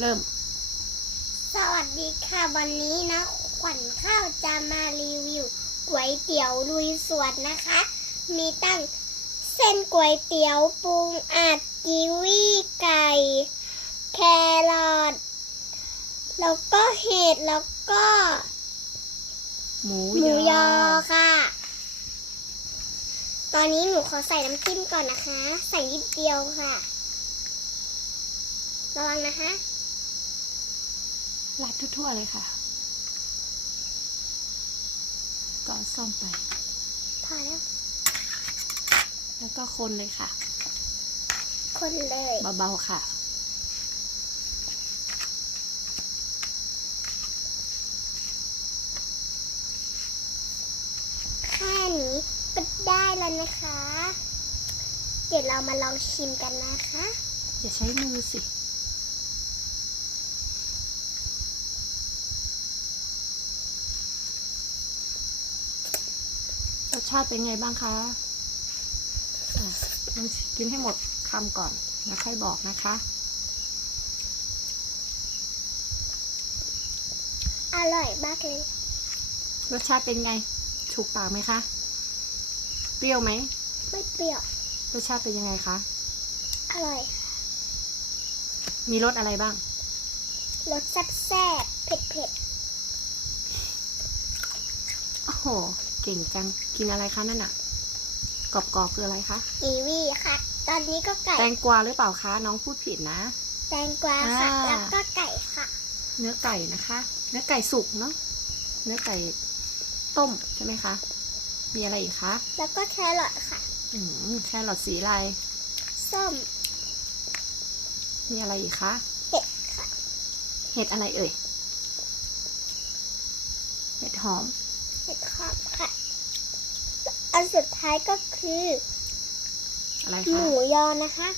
เริ่ม สวัสดีค่ะวันนี้นะขวัญข้าวจะมารีวิวก๋วยเตี๋ยวลุยสวนนะคะ มีตั้งเส้นก๋วยเตี๋ยวปรุงอัดกีวีไก่ แครอทแล้วก็เห็ดแล้วก็ หมูหมูยอค่ะ ตอนนี้หนูขอใส่น้ำจิ้มก่อนนะคะ ใส่นิดเดียวค่ะ ระวังนะคะ ราดทั่วๆเลยค่ะ ก่อนซ่อมไปพอแล้ว แล้วก็คนเลยค่ะ คนเลยเบาๆค่ะแค่นี้ก็ได้แล้วนะคะ เดี๋ยวเรามาลองชิมกันนะคะ อย่าใช้มือสิ ชาติเป็นไงบ้างคะอะลองกินให้หมดคำก่อนแล้วค่อยบอกนะคะ อร่อยมากเลย รสชาติเป็นไง ถูกปากไหมคะ เปรี้ยวไหม ไม่เปรี้ยว รสชาติเป็นยังไงคะ อร่อย มีรสอะไรบ้าง รสแซ่บๆเผ็ดโอ้โหเก่งจัง กินอะไรคะนั่นอะกรอบๆคืออะไรคะๆกีวีค่ะ ตอนนี้ก็ไก่ แตงกวาหรือเปล่าคะ น้องพูดผิดนะ แตงกวาค่ะ อ่า แล้วก็ไก่ค่ะ เนื้อไก่นะคะ เนื้อไก่สุกเนาะเนื้อไก่ต้มใช่ไหมคะมีอะไรอีกคะแล้วก็แครอทค่ะ อืมแครอทสีอะไรส้มมีอะไรอีกคะเห็ดค่ะ เห็ดอะไรเอ่ยเห็ดหอมเห็ดขอบค่ะ อันสุดท้ายก็คืออะไรหคะมูยอนะคะ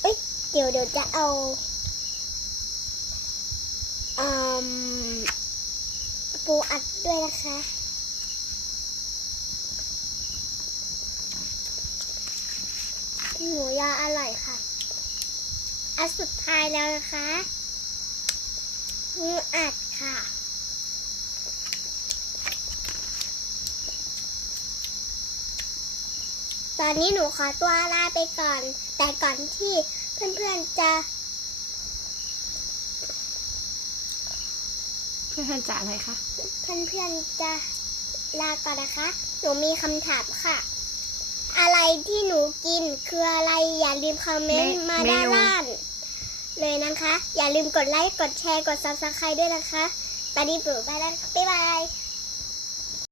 เอ้ย เดี๋ยวเดี๋ยวจะเอาอืมปูอัดด้วยนะคะ หมูยออร่อยค่ะ อันสุดท้ายแล้วนะคะ หมูอัดค่ะ ตอนนี้หนูขอตัวลาไปก่อน แต่ก่อนที่เพื่อนๆจะ เพื่อนๆจะอะไรคะ เพื่อนๆจะลาก่อนนะคะ หนูมีคำถามค่ะ อะไรที่หนูกินคืออะไรอย่าลืมคอมเมนต์เมมาเมนูด้านล่าง เลยนะคะ อย่าลืมกดไลค์ กดแชร์ กด subscribe ด้วยนะคะ ตอนนี้ปุ๋ยไปแล้วบ๊ายบาย